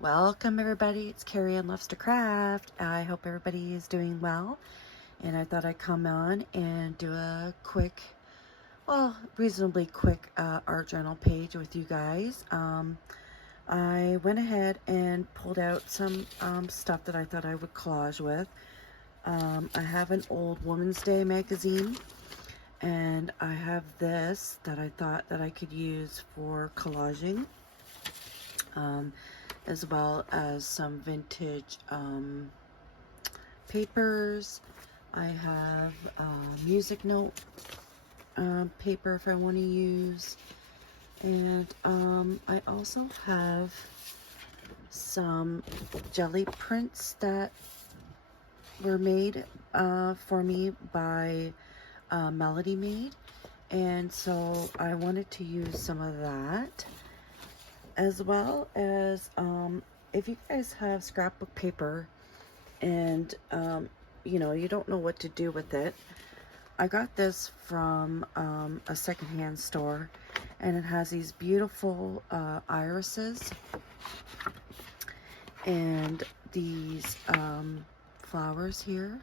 Welcome everybody, it's Kerri-Ann Loves to Craft. I hope everybody is doing well, and I thought I'd come on and do a quick, reasonably quick art journal page with you guys. I went ahead and pulled out some stuff that I thought I would collage with. I have an old Woman's Day magazine, and I have this that I thought that I could use for collaging. As well as some vintage papers. I have music note paper if I want to use. And I also have some jelly prints that were made for me by Melody Made. And so I wanted to use some of that, as well as if you guys have scrapbook paper and you don't know what to do with it. I got this from a secondhand store, and it has these beautiful irises and these flowers here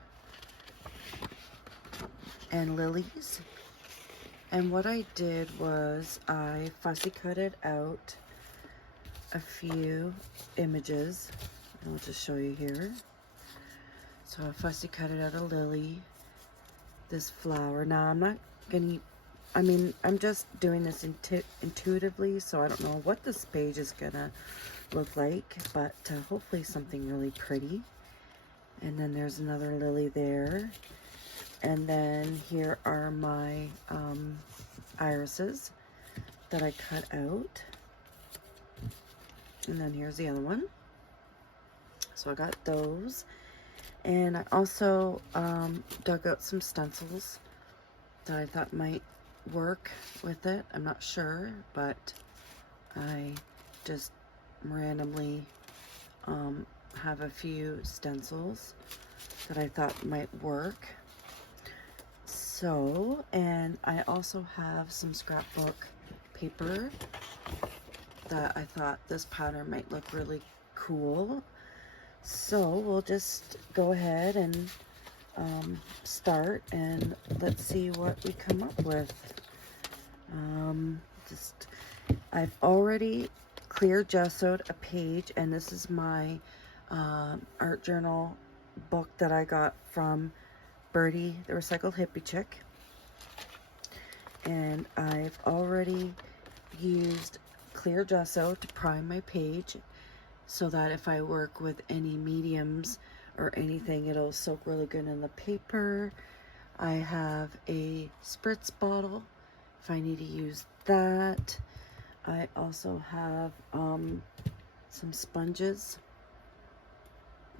and lilies. And what I did was I fussy cutted out a few images. I'll just show you here. So I fussy cut it out a lily, this flower. Now I'm not gonna, I'm just doing this intuitively, so I don't know what this page is gonna look like, but hopefully something really pretty. And then there's another lily there. And then here are my irises that I cut out. And then here's the other one. So I got those. And I also dug out some stencils that I thought might work with it. I'm not sure, but I just randomly have a few stencils that I thought might work. So, and I also have some scrapbook paper that I thought this pattern might look really cool. So we'll just go ahead and start, and let's see what we come up with. I've already clear gessoed a page, and this is my art journal book that I got from Birdie, the Recycled Hippie Chick. And I've already used clear gesso to prime my page, so that if I work with any mediums or anything, it'll soak really good in the paper. I have a spritz bottle if I need to use that. I also have some sponges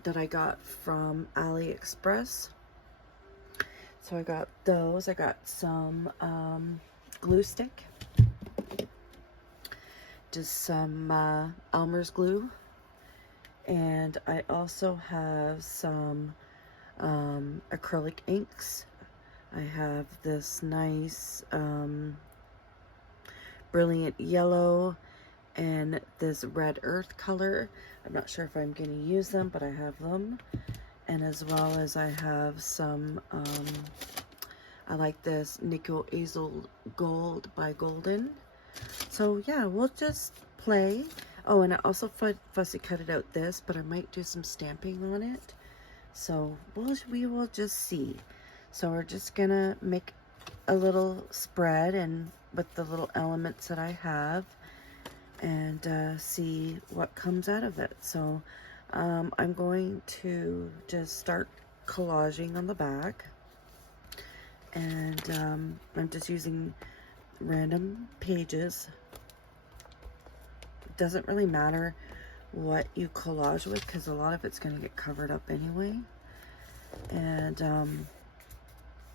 that I got from AliExpress. So I got those. I got some glue stick, just some Elmer's glue. And I also have some acrylic inks. I have this nice brilliant yellow and this red earth color. I'm not sure if I'm going to use them, but I have them. And as well as I have some, I like this Nickel Azel Gold by Golden. So yeah, we'll just play. Oh, and I also fussy cutted out this, but I might do some stamping on it. So we will just see. So we're just gonna make a little spread and with the little elements that I have, and see what comes out of it. So I'm going to just start collaging on the back, and I'm just using random pages. It doesn't really matter what you collage with, because a lot of it's going to get covered up anyway. And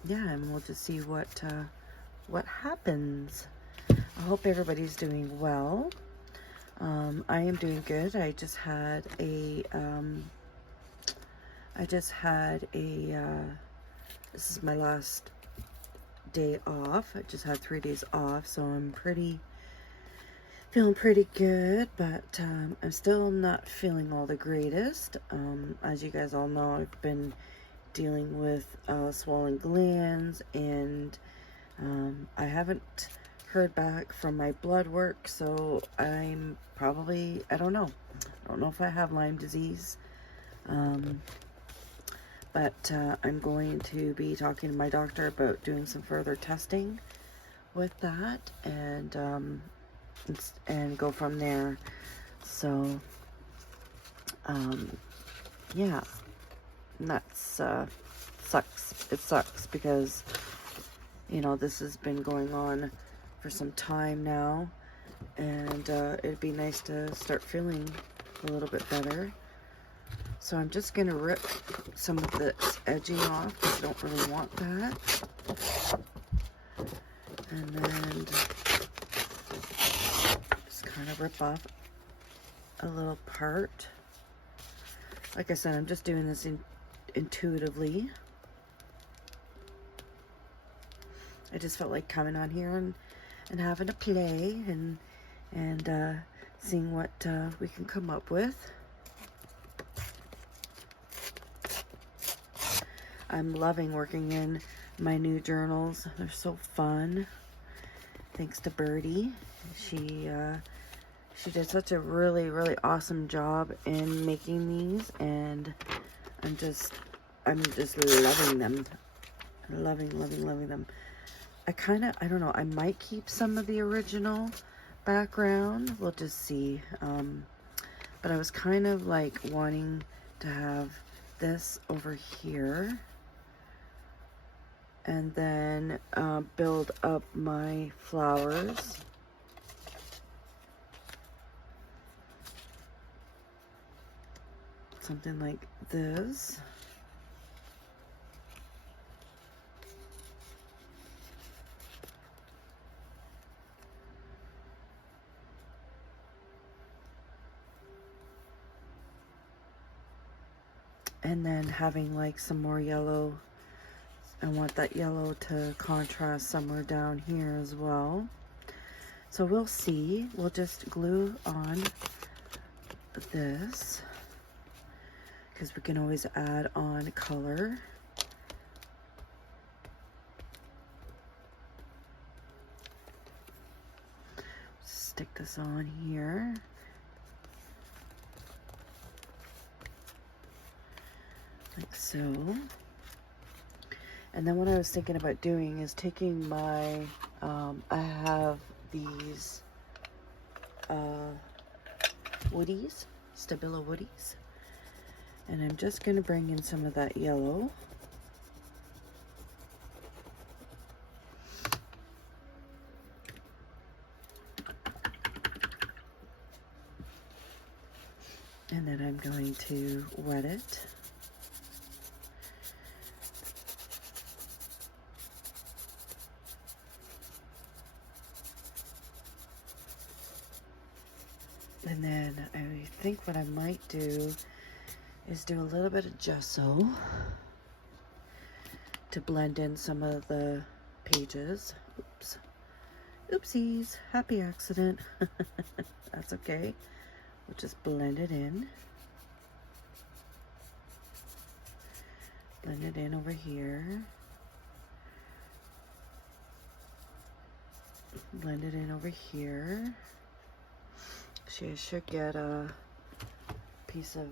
yeah, and we'll just see what happens. I hope everybody's doing well. I am doing good. I just had a this is my last day off. I just had 3 days off, so I'm feeling Feeling pretty good, but I'm still not feeling all the greatest. As you guys all know, I've been dealing with swollen glands, and I haven't heard back from my blood work, so I'm probably, I don't know if I have Lyme disease. But I'm going to be talking to my doctor about doing some further testing with that, and go from there. So yeah, and that's sucks. It sucks because, you know, this has been going on for some time now, and it'd be nice to start feeling a little bit better. So I'm just gonna rip some of this edging off because I don't really want that. And then just kind of rip off a little part. Like I said, I'm just doing this intuitively. I just felt like coming on here and having a play and seeing what we can come up with. I'm loving working in my new journals. They're so fun. Thanks to Birdie. She did such a really, really awesome job in making these, and I'm just loving them. Loving them. I don't know, I might keep some of the original background. We'll just see. But I was kind of like wanting to have this over here, and then build up my flowers. Something like this. And then having like some more yellow. I want that yellow to contrast somewhere down here as well. So we'll see. We'll just glue on this, because we can always add on color. Stick this on here. Like so. And then what I was thinking about doing is taking my, I have these woodies, Stabilo woodies. And I'm just going to bring in some of that yellow. And then I'm going to wet it. And then I think what I might do is do a little bit of gesso to blend in some of the pages. Oops. Oopsies. Happy accident. That's okay. We'll just blend it in. Blend it in over here. Blend it in over here. She should get a piece of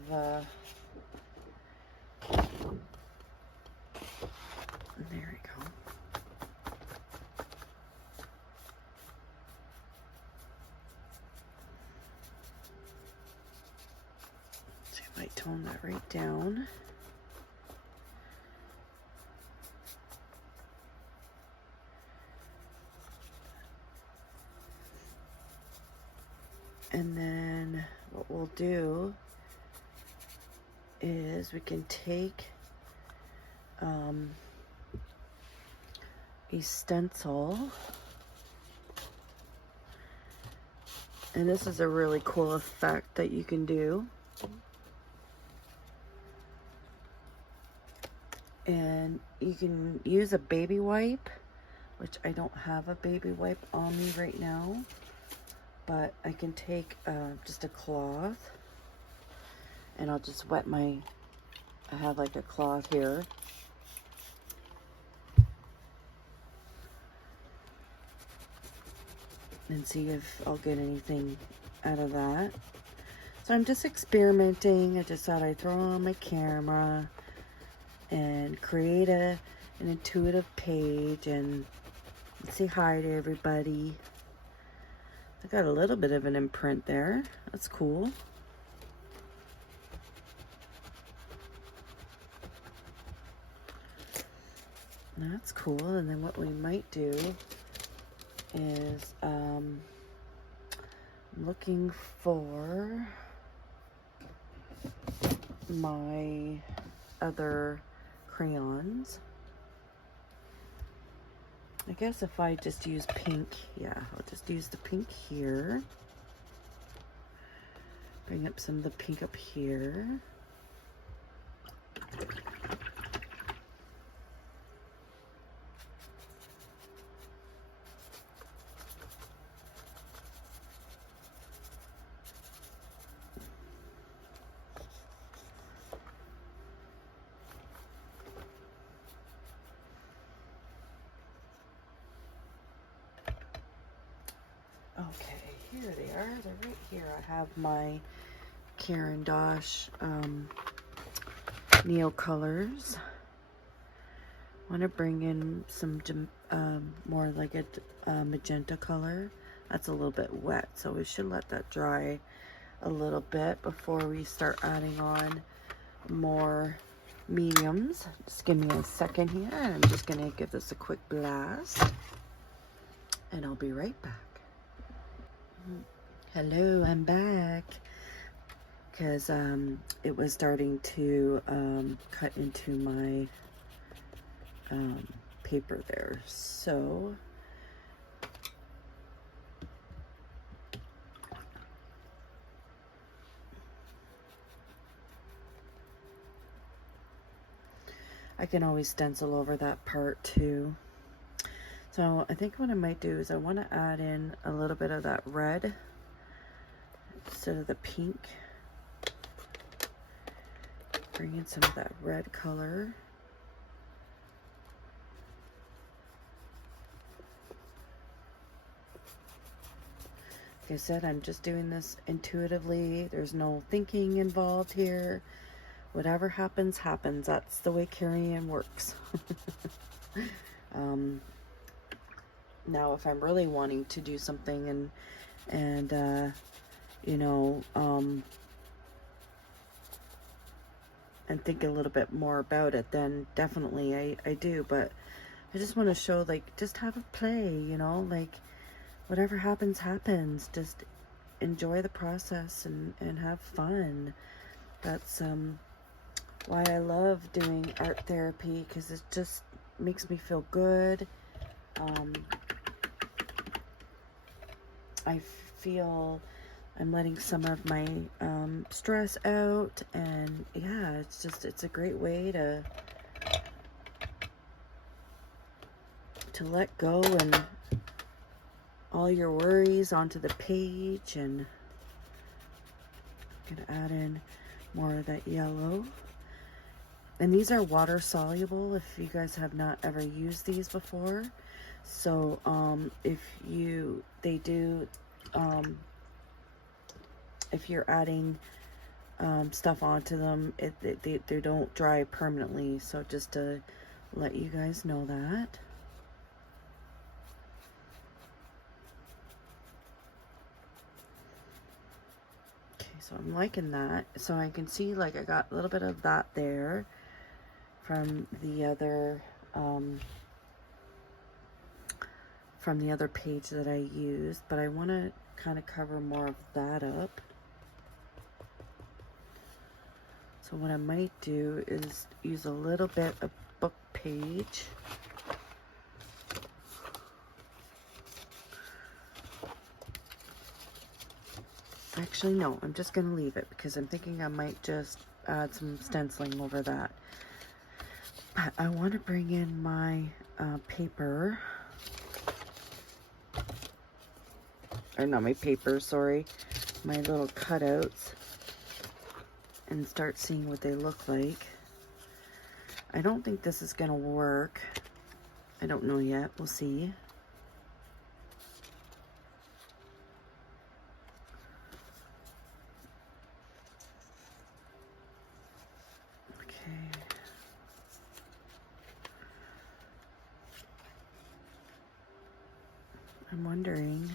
there we go. So I might tone that right down. And then what we'll do is we can take a stencil, and this is a really cool effect that you can do. And you can use a baby wipe, which I don't have a baby wipe on me right now. but I can take just a cloth, and I'll just wet my, I have like a cloth here. And see if I'll get anything out of that. So I'm just experimenting. I just thought I'd throw on my camera and create an intuitive page and say hi to everybody. I got a little bit of an imprint there. That's cool. That's cool. And then what we might do is looking for my other crayons. I guess if I just use pink, yeah, I'll just use the pink here. Bring up some of the pink up here. Okay, here they are. They're right here. I have my Kerri-Ann Neo colors. I want to bring in some more like a magenta color. That's a little bit wet, so we should let that dry a little bit before we start adding on more mediums. Just give me a second here. I'm just going to give this a quick blast, and I'll be right back. Hello, I'm back, because it was starting to cut into my paper there. So I can always stencil over that part too. So I think what I might do is I want to add in a little bit of that red instead of the pink. Bring in some of that red color. Like I said, I'm just doing this intuitively. There's no thinking involved here. Whatever happens, happens. That's the way Kerri-Ann works. Now, if I'm really wanting to do something and you know, and think a little bit more about it, then definitely I do. But I just want to show, like, just have a play, you know, like, whatever happens, happens. Just enjoy the process and have fun. That's why I love doing art therapy, because it just makes me feel good. I feel I'm letting some of my stress out, and yeah, it's a great way to let go and all your worries onto the page. And I'm gonna add in more of that yellow. And these are water soluble if you guys have not ever used these before. So if you're adding stuff onto them, they don't dry permanently. So just to let you guys know that. Okay, so I'm liking that. So I can see, like, I got a little bit of that there from the other page that I used, but I want to kind of cover more of that up. So what I might do is use a little bit of book page. Actually, no, I'm just going to leave it because I'm thinking I might just add some stenciling over that. But I want to bring in my paper. or not my paper, sorry, my little cutouts, and start seeing what they look like. I don't think this is gonna work. I don't know yet, we'll see. Okay. I'm wondering.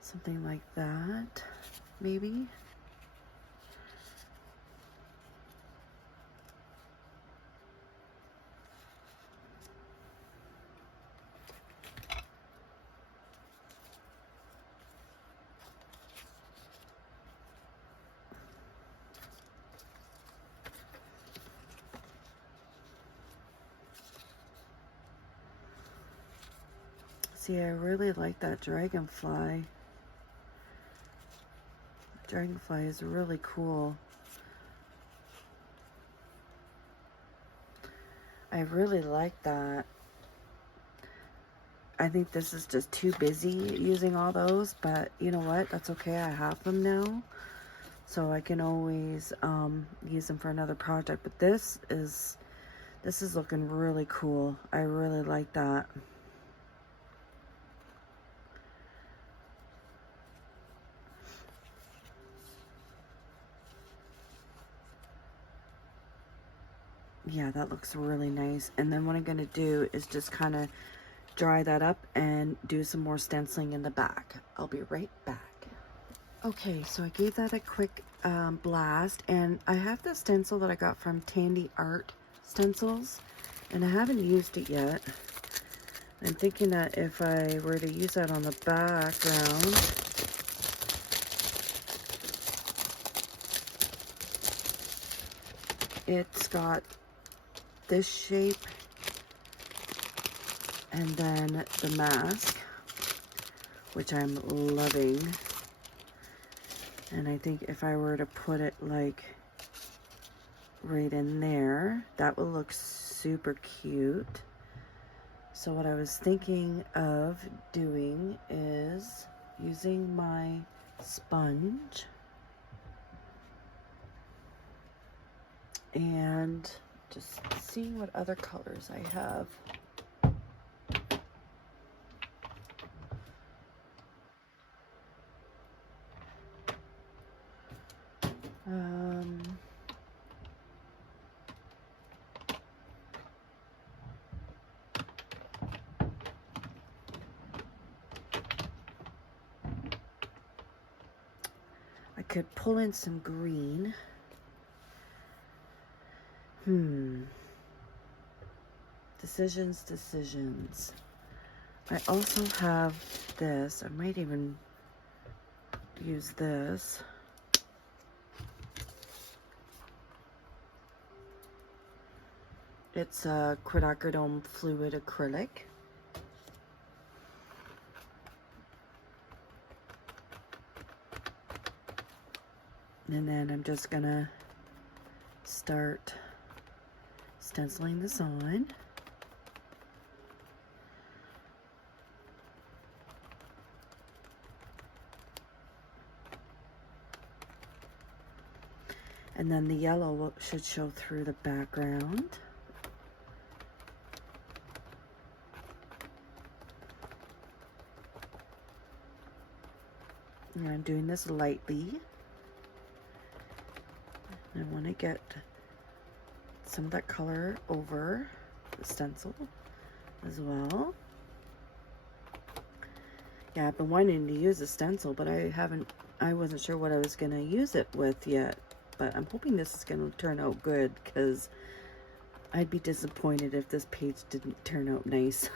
Something like that, maybe. See, I really like that dragonfly. Dragonfly is really cool. I really like that. I think this is just too busy using all those, but you know what? That's okay. I have them now, so I can always use them for another project. But this is looking really cool. I really like that. Yeah, that looks really nice. And then what I'm going to do is just kind of dry that up and do some more stenciling in the back. I'll be right back. Okay, so I gave that a quick blast, and I have the stencil that I got from Tandy Art Stencils, and I haven't used it yet. I'm thinking that if I were to use that on the background, it's got this shape, and then the mask, which I'm loving. And I think if I were to put it like right in there, that would look super cute. So what I was thinking of doing is using my sponge and just seeing what other colors I have. I could pull in some green. Decisions. I also have this. I might even use this. It's a quinacridone fluid acrylic. And then I'm just gonna start stenciling this on. And then the yellow should show through the background. And I'm doing this lightly. I want to get some of that color over the stencil as well. Yeah, I've been wanting to use a stencil, but I wasn't sure what I was going to use it with yet. But I'm hoping this is going to turn out good, because I'd be disappointed if this page didn't turn out nice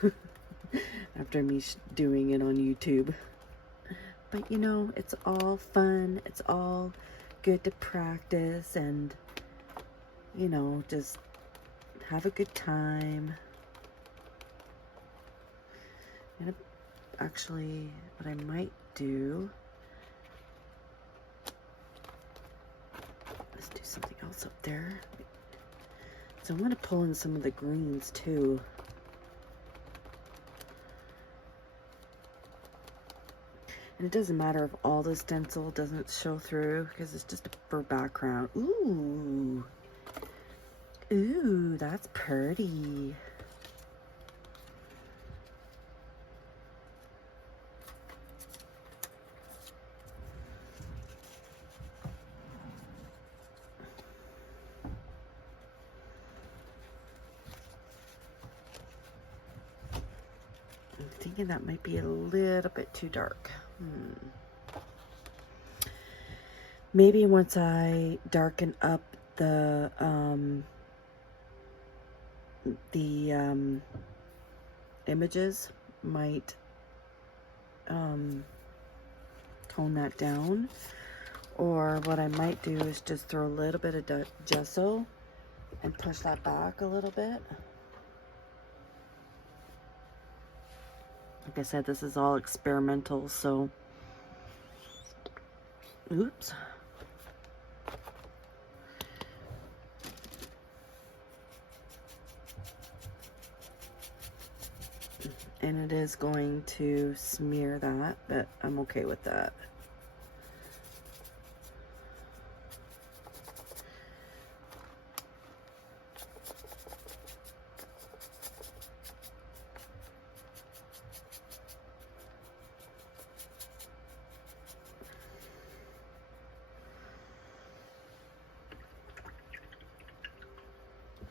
after me doing it on YouTube. But you know, it's all fun. It's all good to practice and, you know, just have a good time. actually, what I might do is do something else up there. So I want to pull in some of the greens too. And it doesn't matter if all the stencil doesn't show through because it's just for background. Ooh. Ooh, that's pretty. I'm thinking that might be a little bit too dark. Maybe once I darken up the images, might tone that down. Or what I might do is just throw a little bit of gesso and push that back a little bit. Like I said, this is all experimental, so oops. And it is going to smear that, but I'm okay with that.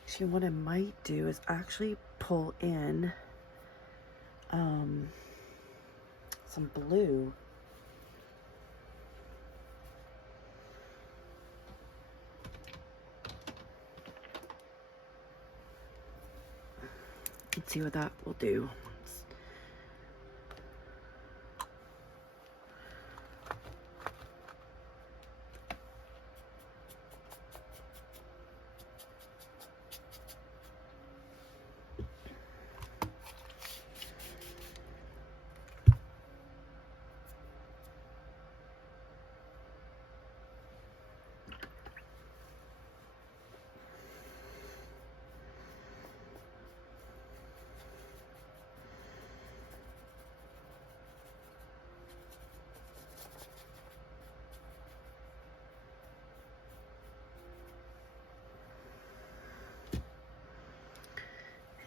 Actually, what I might do is actually pull in some blue. Let's see what that will do.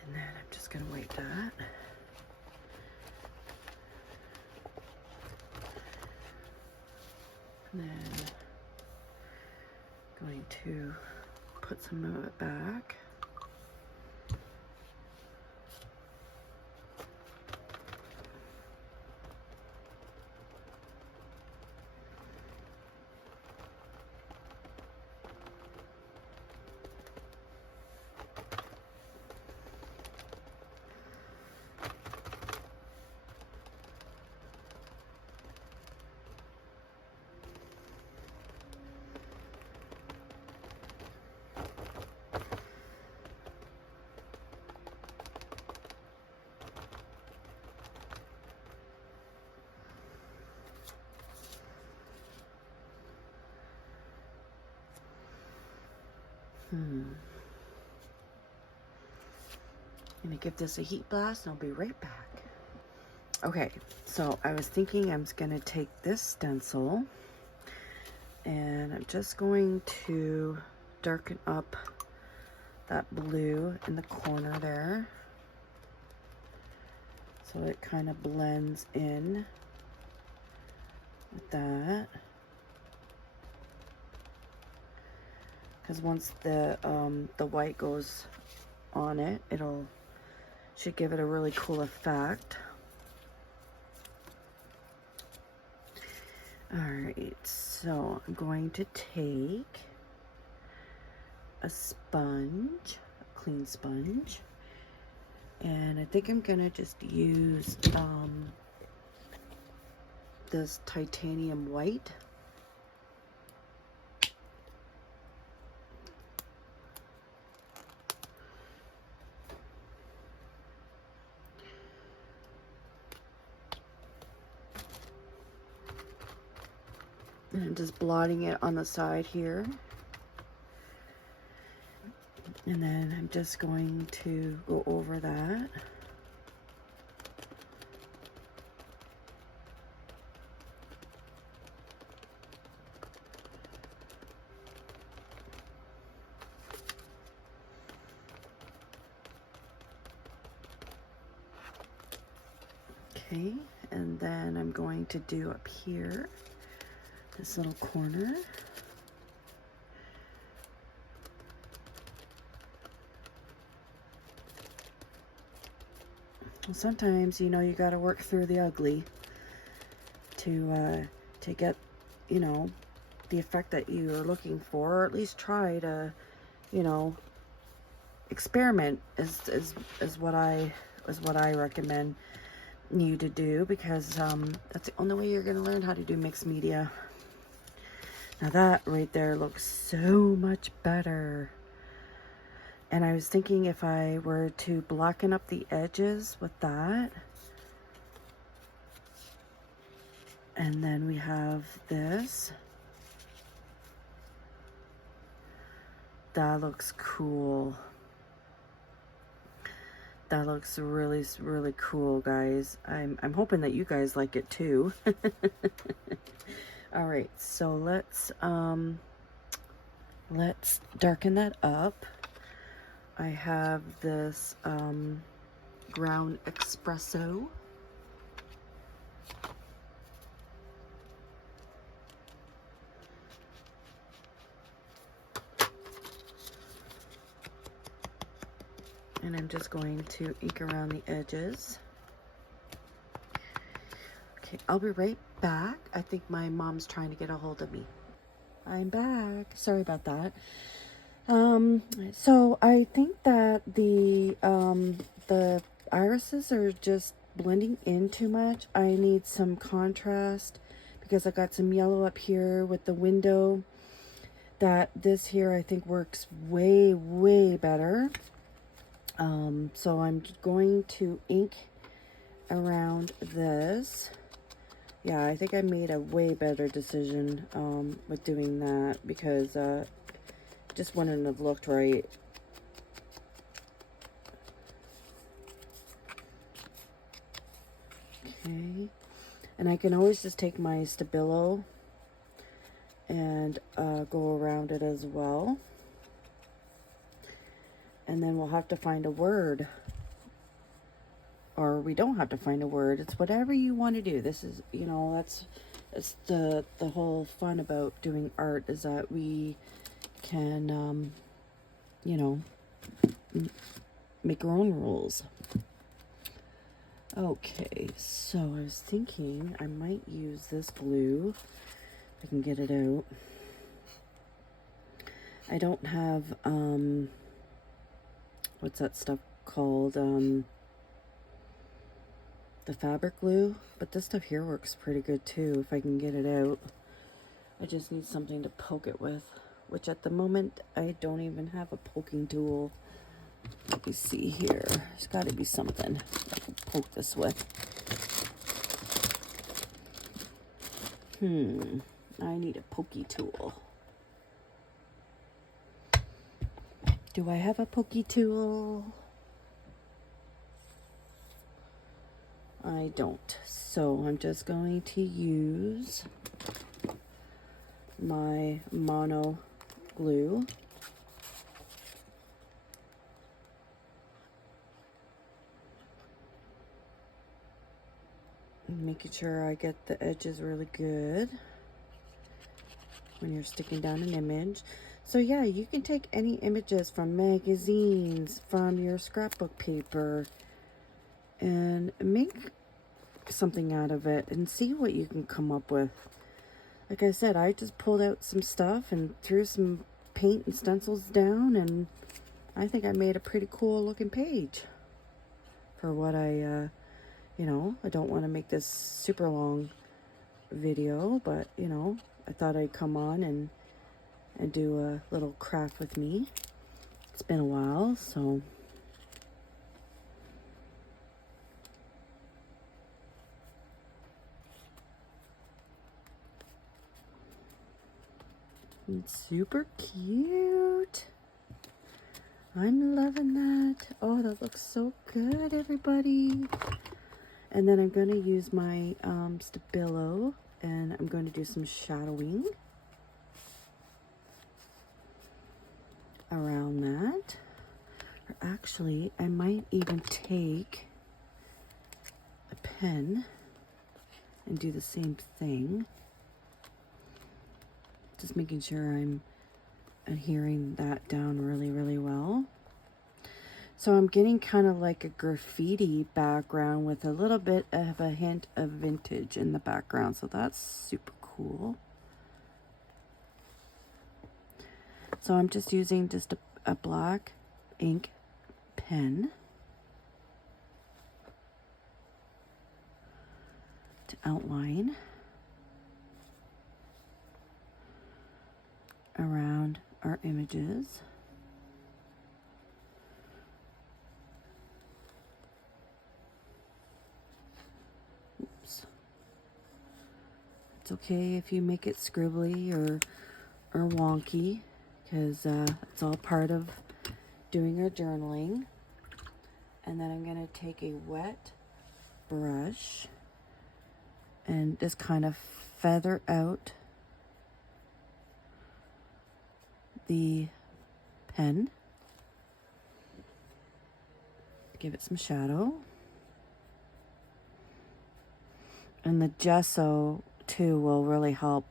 And then I'm just going to wipe that. And then going to put some of it back. I'm gonna give this a heat blast and I'll be right back. Okay, so I was thinking I'm gonna take this stencil and I'm just going to darken up that blue in the corner there so it kind of blends in with that. Because once the white goes on it, should give it a really cool effect. Alright, so I'm going to take a sponge, a clean sponge, and I think I'm gonna just use this titanium white. And I'm just blotting it on the side here. And then I'm just going to go over that. Okay, and then I'm going to do up here, this little corner. Well, sometimes, you know, you got to work through the ugly to get, you know, the effect that you're looking for, or at least try to, you know, experiment is what I recommend you to do, because that's the only way you're going to learn how to do mixed media. Now that right there looks so much better. And I was thinking if I were to blacken up the edges with that. And then we have this. That looks cool. That looks really, really cool, guys. I'm hoping that you guys like it too. All right, so let's darken that up. I have this ground espresso. And I'm just going to ink around the edges. Okay, I'll be right back. I think my mom's trying to get a hold of me. I'm back. Sorry about that. So I think that the irises are just blending in too much. I need some contrast because I got some yellow up here with the window. That this here I think works way, way better. So I'm going to ink around this. Yeah, I think I made a way better decision with doing that, because just wouldn't have looked right. Okay, and I can always just take my Stabilo and go around it as well. And then we'll have to find a word. Or we don't have to find a word. It's whatever you want to do. This is, you know, that's the whole fun about doing art, is that we can, you know, make our own rules. Okay, so I was thinking I might use this glue if I can get it out. I don't have, what's that stuff called? The fabric glue, but this stuff here works pretty good too if I can get it out. I just need something to poke it with, which at the moment I don't even have a poking tool. Let me see here. There's got to be something I can poke this with. I need a pokey tool. Do I have a pokey tool? I don't. So I'm just going to use my mono glue. Making sure I get the edges really good when you're sticking down an image. So yeah, you can take any images from magazines, from your scrapbook paper, and make something out of it and see what you can come up with. Like I said, I just pulled out some stuff and threw some paint and stencils down, and I think I made a pretty cool looking page for what I you know, I don't want to make this super long video, but you know, I thought I'd come on and do a little craft with me. It's been a while, so It's super cute. I'm loving that. Oh, that looks so good, everybody. And then I'm going to use my Stabilo, and I'm going to do some shadowing around that. Or actually, I might even take a pen and do the same thing. Just making sure I'm adhering that down really, really well. So I'm getting kind of like a graffiti background with a little bit of a hint of vintage in the background. So that's super cool. So I'm just using just a black ink pen to outline around our images. Oops. It's okay if you make it scribbly or wonky, because it's all part of doing your journaling. And then I'm going to take a wet brush and just kind of feather out the pen. Give it some shadow. And the gesso too will really help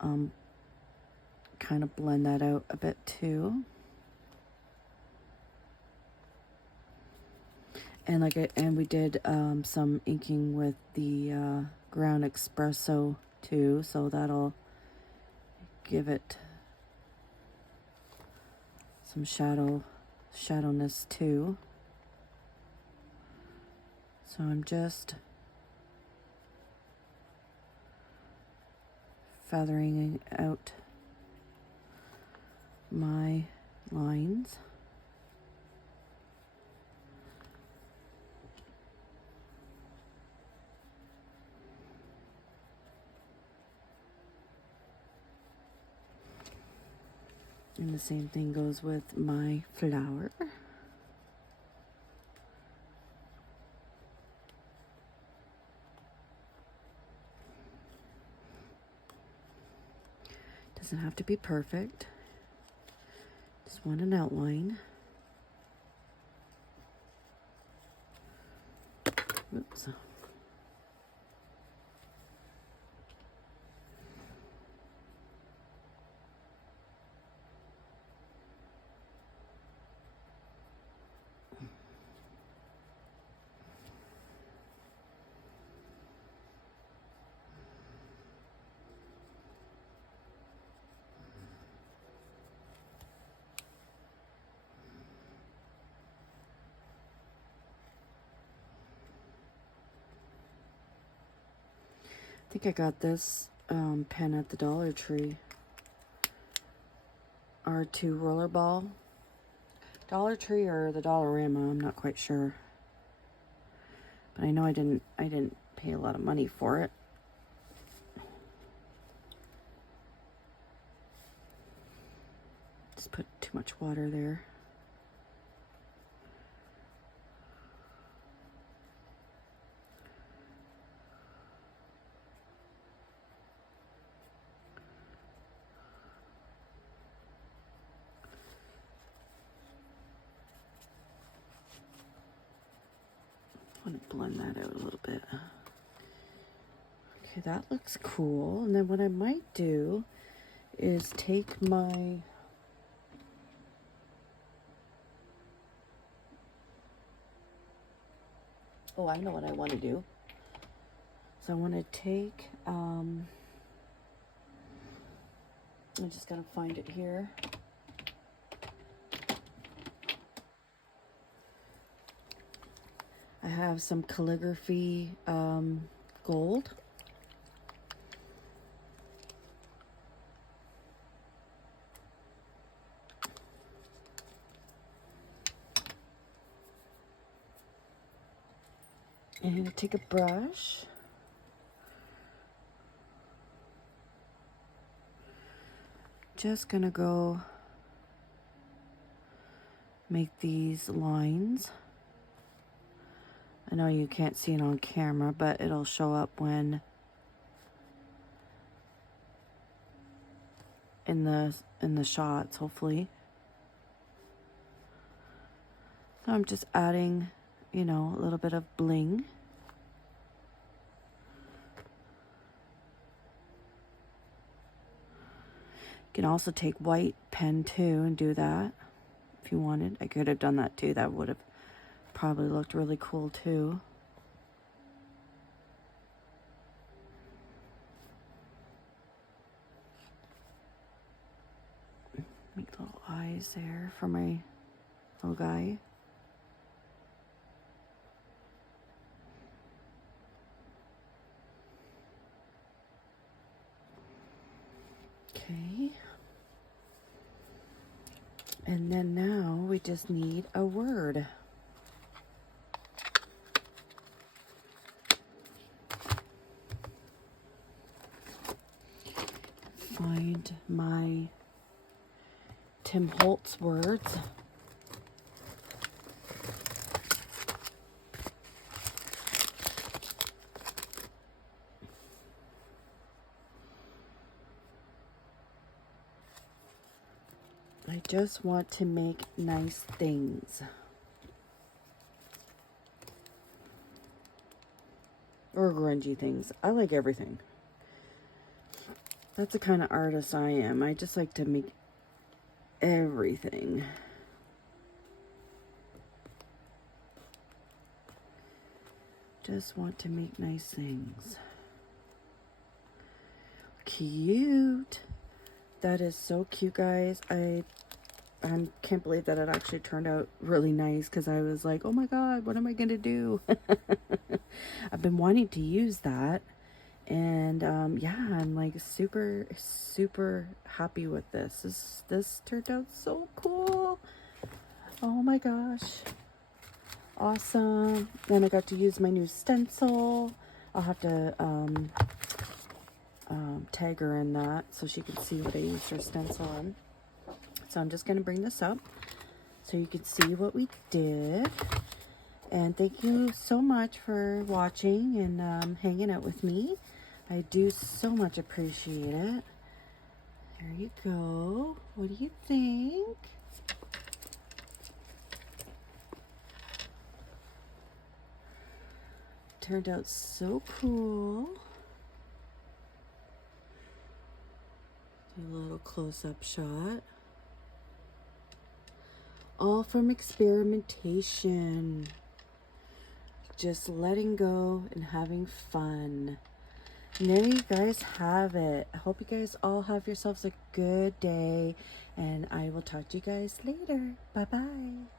kind of blend that out a bit too. And we did some inking with the ground espresso too, so that'll give it some shadowness too. So I'm just feathering out my lines. And the same thing goes with my flower. Doesn't have to be perfect. Just want an outline. Oops. I think I got this pen at the Dollar Tree. R2 rollerball. Dollar Tree or the Dollarama, I'm not quite sure. But I know I didn't pay a lot of money for it. Just put too much water there. I want to blend that out a little bit. Okay, that looks cool. And then what I might do is take my oh, I know what I want to do. So I want to take I just gotta find it here. I have some calligraphy gold. And I'm going to take a brush. just gonna go make these lines. I know you can't see it on camera, but it'll show up when in the shots, hopefully. So I'm just adding, you know, a little bit of bling. You can also take white pen too and do that if you wanted. I could have done that too. That would have probably looked really cool too. Make little eyes there for my little guy. Okay. And then now we just need a word. Find my Tim Holtz words. I just want to make nice things. Or grungy things. I like everything. That's the kind of artist I am. I just like to make everything. Just want to make nice things. Cute. That is so cute, guys. I can't believe that it actually turned out really nice, because I was like, oh my god, what am I gonna do? I've been wanting to use that, and yeah, I'm like super happy with this. This turned out so cool. Oh my gosh, awesome. Then I got to use my new stencil. I'll have to tag her in that so she can see what I used her stencil on. So I'm just going to bring this up so you can see what we did. And thank you so much for watching and hanging out with me. I do so much appreciate it. There you go. What do you think? Turned out so cool. Do a little close-up shot. All from experimentation. Just letting go and having fun. And there you guys have it. I hope you guys all have yourselves a good day. And I will talk to you guys later. Bye-bye.